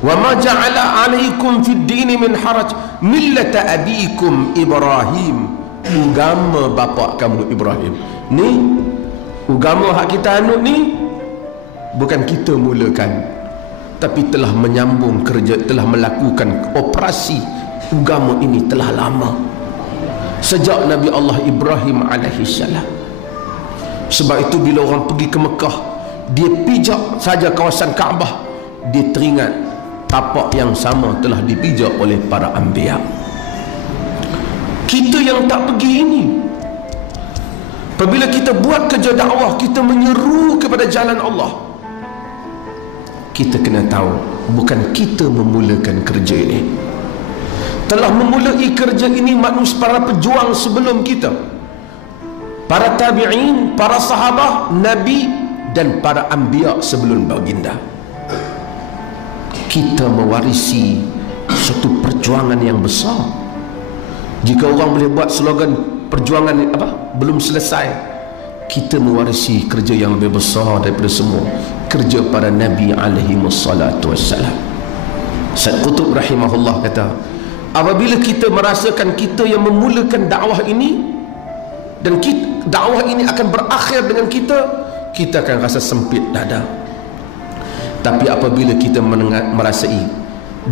Wa ma ja'ala 'alaikum fid dini min haraj millata abikum Ibrahim. Agama bapa kamu Ibrahim. Ni agama hak kita anut ni bukan kita mulakan, tapi telah menyambung kerja, telah melakukan operasi agama ini telah lama, sejak Nabi Allah Ibrahim alaihi salam. Sebab itu bila orang pergi ke Mekah, dia pijak saja kawasan Kaabah, dia teringat tapak yang sama telah dipijak oleh para anbiya. Kita yang tak pergi ini, apabila kita buat kerja dakwah, kita menyeru kepada jalan Allah, kita kena tahu bukan kita memulakan kerja ini. Telah memulai kerja ini manusia, para pejuang sebelum kita, para tabi'in, para sahabah, nabi dan para anbiya sebelum baginda. Kita mewarisi suatu perjuangan yang besar. Jika orang boleh buat slogan perjuangan belum selesai, kita mewarisi kerja yang lebih besar daripada semua, kerja para nabi alaihi wassalatu wassalam. Said Qutb rahimahullah kata, apabila kita merasakan kita yang memulakan dakwah ini, dan dakwah ini akan berakhir dengan kita akan rasa sempit dada. Tapi apabila kita merasai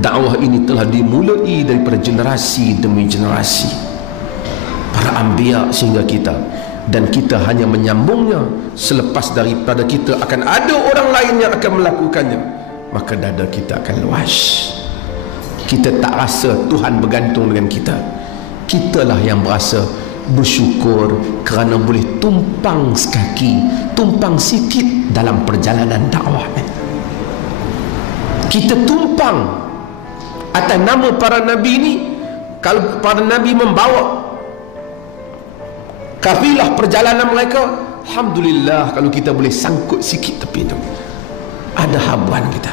dakwah ini telah dimulai daripada generasi demi generasi para anbiya sehingga kita, dan kita hanya menyambungnya, selepas daripada kita akan ada orang lain yang akan melakukannya, maka dada kita akan luas. Kita tak rasa Tuhan bergantung dengan kita, kitalah yang berasa bersyukur kerana boleh tumpang sekaki, tumpang sikit dalam perjalanan dakwah ni. Kita tumpang atas nama para nabi ini. Kalau para nabi membawa kafilah perjalanan mereka, alhamdulillah kalau kita boleh sangkut sikit tepi tu, ada habuan kita.